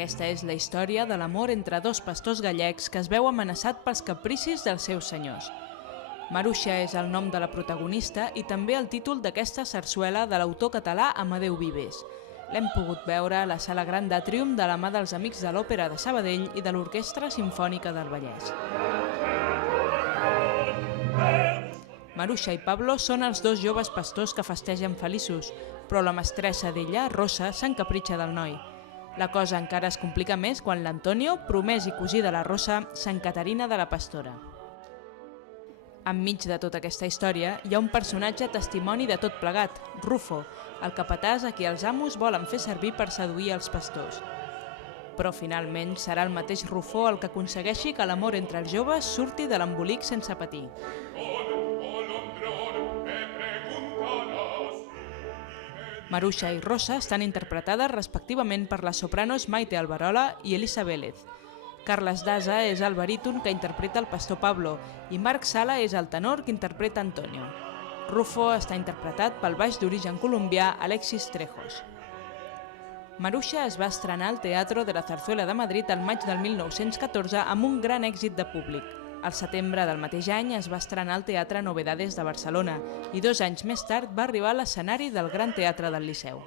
Aquesta és la història de l'amor entre dos pastors gallecs que es veu amenaçat pels capricis dels seus senyors. Maruixa és el nom de la protagonista i també el títol d'aquesta sarsuela de l'autor català Amadeu Vives. L'hem pogut veure a la Sala Gran d'Àtrium de la mà dels Amics de l'Òpera de Sabadell i de l'Orquestra Simfònica del Vallès. Maruixa i Pablo són els dos joves pastors que festegen feliços, però la mestressa d'ella, Rosa, s'encapritxa del noi. La cosa encara es complica més quan l'Antonio, promès i cosí de la Rosa, s'encaterina de la pastora. Enmig de tota aquesta història hi ha un personatge testimoni de tot plegat, Rufo, el capatàs a qui els amos volen fer servir per seduir els pastors. Però finalment serà el mateix Rufo el que aconsegueixi que l'amor entre els joves surti de l'embolic sense patir. Maruixa i Rosa estan interpretades respectivament per les sopranos Maite Alberola i Elisa Vélez. Carles Daza és el baríton que interpreta el pastor Pablo i Marc Sala és el tenor que interpreta Antonio. Rufo està interpretat pel baix d'origen colombià Alexis Trejos. Maruixa es va estrenar al Teatro de la Zarzuela de Madrid el maig del 1914 amb un gran èxit de públic. Al setembre del mateix any es va estrenar al Teatre Novedades de Barcelona i 2 anys més tard va arribar a l'escenari del Gran Teatre del Liceu.